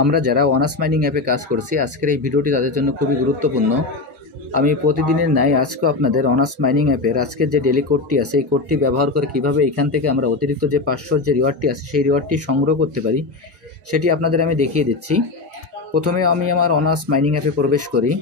আমরা যারা honours mining অ্যাপে কাজ করছি, আজকের এই ভিডিওটি তাদের জন্য খুবই গুরুত্বপূর্ণ। আমি প্রতিদিনের ন্যায় আজকেও আপনাদের অনার্স মাইনিং অ্যাপের আজকের যে ডেলি কোডটি আছে, এই কোডটি ব্যবহার করে কীভাবে এখান থেকে আমরা অতিরিক্ত যে 500 যে রিওয়ার্ডটি আছে সেই রিওয়ার্ডটি সংগ্রহ করতে পারি সেটি আপনাদের আমি দেখিয়ে দিচ্ছি। প্রথমে আমি আমার অনার্স মাইনিং অ্যাপে প্রবেশ করি।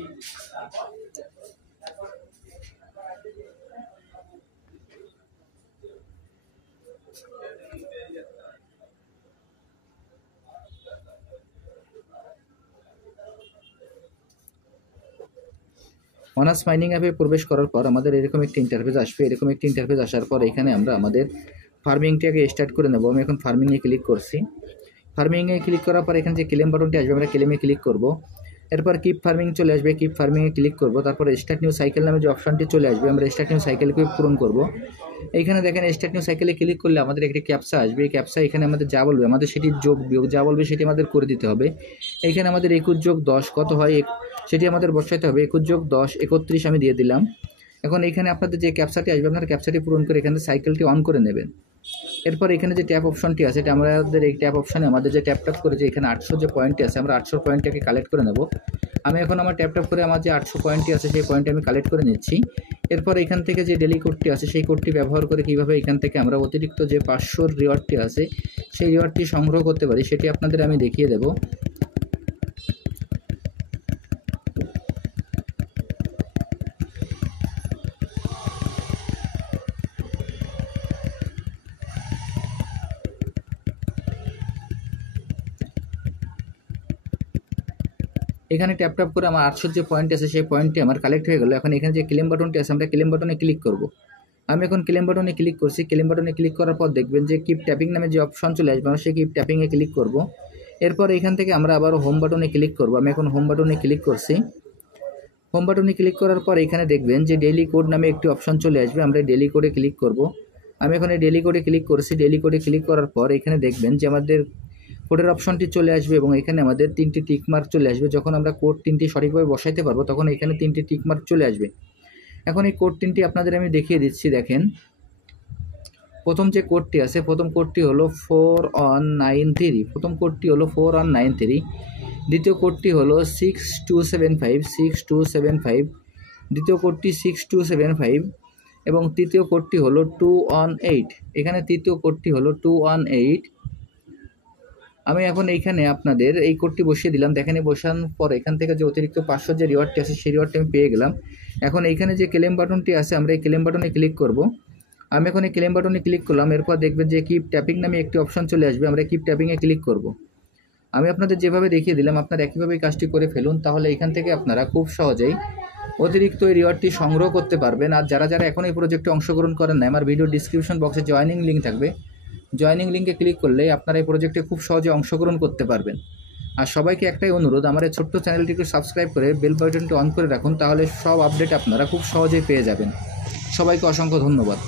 অনার্স মাইনিং অ্যাপে প্রবেশ করার পর আমাদের এরকম একটি ইন্টারফেস আসবে। এরকম একটি ইন্টারফেস আসার পর এখানে আমরা আমাদের ফার্মিংটাকে স্টার্ট করে নেব। আমি এখন ফার্মিংয়ে ক্লিক করছি। ফার্মিংয়ে ক্লিক করার পর এখানে যে ক্লেম বাটনটি আসবে আমরা ক্লেমে ক্লিক করব। এরপর কিপ ফার্মিং চলে আসবে, কিপ ফার্মিংয়ে ক্লিক করব। তারপর স্টার্ট নিউ সাইকেল নামে যে অপশনটি চলে আসবে আমরা স্টার্ট নিউ সাইকেলকে পূরণ করব। এইখানে দেখেন স্টার্ট নিউ সাইকেলে ক্লিক করলে আমাদের একটি ক্যাপসা আসবে। এই ক্যাপসা এখানে আমাদের যা বলবে আমাদের সেটি যোগ বিয়োগ যা বলবে সেটি আমাদের করে দিতে হবে। এইখানে আমাদের 21 যোগ 10 কত হয় সেটি আমাদের বসাইতে হবে। 21 যোগ 10 31 আমি দিয়ে দিলাম। এখন এখানে আপনাদের যে ক্যাপসাটি আসবে আপনারা ক্যাপসাটি পূরণ করে এখানে সাইকেলটি অন করে নেবেন। এরপর এখানে যে ট্যাপ অপশনটি আছে এটা আমাদের এই ট্যাপ অপশানে আমাদের যে ট্যাপ করে যে এখানে 800 যে পয়েন্টটি আছে আমরা 800 পয়েন্টটাকে কালেক্ট করে নেব। আমি এখন আমার ট্যাপ করে আমার যে 800 পয়েন্টটি আছে সেই পয়েন্টটি আমি কালেক্ট করে নিচ্ছি। এরপর এখান থেকে যে ডেলি কোডটি আছে সেই কোডটি ব্যবহার করে কীভাবে এখান থেকে আমরা অতিরিক্ত যে 500 রিওয়ার্ডটি আছে সেই রিওয়ার্ডটি সংগ্রহ করতে পারি সেটি আপনাদের আমি দেখিয়ে দেব। এখানে ট্যাপ করে আমার 800 যে পয়েন্ট আছে সেই পয়েন্টটি আমার কালেক্ট হয়ে গেল। এখন এখানে যে ক্লেম বাটনটি আছে আমরা ক্লেম বাটনে ক্লিক করব। আমি এখন ক্লেম বাটনে ক্লিক করছি। ক্লেম বাটনে ক্লিক করার পর দেখবেন যে কিপ ট্যাপিং নামে যে অপশন চলে আসবে আমরা সেই কিপ ট্যাপিংয়ে ক্লিক করব। এরপর এখান থেকে আমরা আবার হোম বাটনে ক্লিক করব। আমি এখন হোম বাটনে ক্লিক করছি। হোম বাটনে ক্লিক করার পর এখানে দেখবেন যে ডেইলি কোড নামে একটি অপশন চলে আসবে, আমরা ডেইলি কোডে ক্লিক করব। আমি এখন এই ডেইলি কোডে ক্লিক করছি। ডেইলি কোডে ক্লিক করার পর এখানে দেখবেন যে আমাদের কোডের অপশনটি চলে আসবে এবং এখানে আমাদের 3টি টিক মার্ক চলে আসবে। যখন আমরা কোড 3টি সঠিকভাবে বসাইতে পারবো তখন এখানে 3টি টিক মার্ক চলে আসবে। এখন এই কোড 3টি আপনাদের আমি দেখিয়ে দিচ্ছি। দেখেন প্রথম যে কোডটি আছে প্রথম কোডটি হলো 4193। প্রথম কোডটি হলো 4193। দ্বিতীয় কোডটি হলো 6275 দ্বিতীয় কোডটি 6275 এবং তৃতীয় কোডটি হলো 218। এখানে তৃতীয় কোডটি হলো 218। আমি এখন এইখানে আপনাদের এই কোডটি বসিয়ে দিলাম। দেখেন বসানোর পর এখান থেকে যে অতিরিক্ত 500 যে রিওয়ার্ডটি আছে সেই রিওয়ার্ডটি আমি পেয়ে গেলাম। এখন এইখানে যে ক্লেম বাটনটি আছে আমরা এই ক্লেম বাটনে ক্লিক করব। আমি এখন এই ক্লেম বাটনে ক্লিক করলাম। এরপর দেখবেন যে কিপ ট্যাপিং নামে একটি অপশন চলে আসবে, আমরা কিপ ট্যাপিংয়ে ক্লিক করব। আমি আপনাদের যেভাবে দেখিয়ে দিলাম আপনারা একইভাবে কাজটি করে ফেলুন, তাহলে এখান থেকে আপনারা খুব সহজেই অতিরিক্ত এই রিওয়ার্ডটি সংগ্রহ করতে পারবেন। আর যারা এখন এই প্রজেক্টে অংশগ্রহণ করেন না, আমার ভিডিও ডিসক্রিপশন বক্সে জয়েনিং লিঙ্ক থাকবে, জয়েনিং লিঙ্কে ক্লিক করলে আপনারা এই প্রজেক্টে খুব সহজে অংশগ্রহণ করতে পারবেন। আর সবাইকে একটাই অনুরোধ, আমার এই ছোট্ট চ্যানেলটিকে সাবস্ক্রাইব করে বেল বাটনটি অন করে রাখুন, তাহলে সব আপডেট আপনারা খুব সহজেই পেয়ে যাবেন। সবাইকে অসংখ্য ধন্যবাদ।